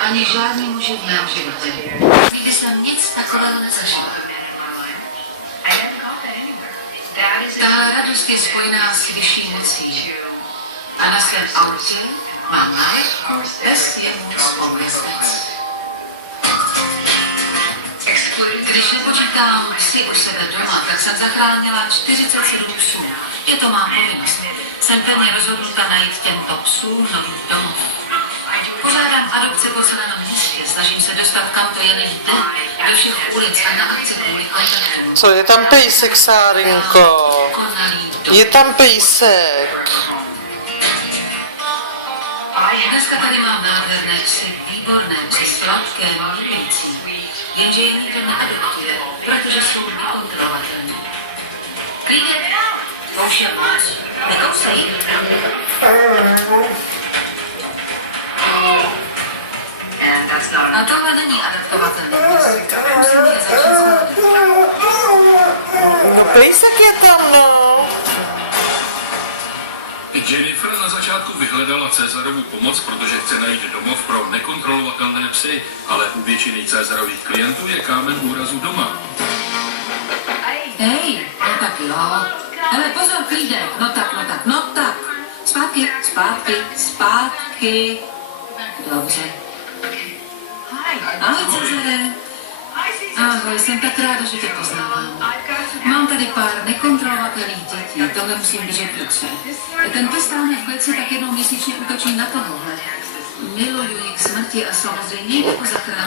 Ani žádný muži v mém životě. Nikdy jsem nic takového nezažila. Tahle radost je spojená s vyšší mocí. A na svém autě mám nálepku bez jemu spolumyslec. Když nepočítám psy u sebe doma, tak jsem zachránila 47 psů. Je to má povinnost. Jsem pevně rozhodnuta najít těmto psům nový domov. Pořádám adopce po celém městě, snažím se dostat kam to jen jde, do všech ulic a na akci kvůli kontaktům. Co, je tam pejsek, Sárinko? Je tam pejsek. Dneska tady mám nádherné psy, výborné psy, sladké, líbící. Jenže je nikdo neadoptuje, protože jsou nekontrolovatelné. Klíně, pouštěm vás, nekousejí. A tohle není adaptovatelný. No pejsek je tam, no. Jennifer na začátku vyhledala Cezarovu pomoc, protože chce najít domov pro nekontrolovatelné psy, ale u většiny Cezarových klientů je kámen úrazu doma. Hej, no tak jo. Hele, pozor, klídek, no tak. Zpátky. Dobře. Ahoj, Cezare. Ahoj, jsem tak ráda, že tě poznávám. Mám tady pár nekontrolovatelných dětí, tohle musím držet v ruce. Ten pes stáhne v kleci, tak jednou měsíčně útočí na tohohle. Miluju ji k smrti a samozřejmě jako zachránit.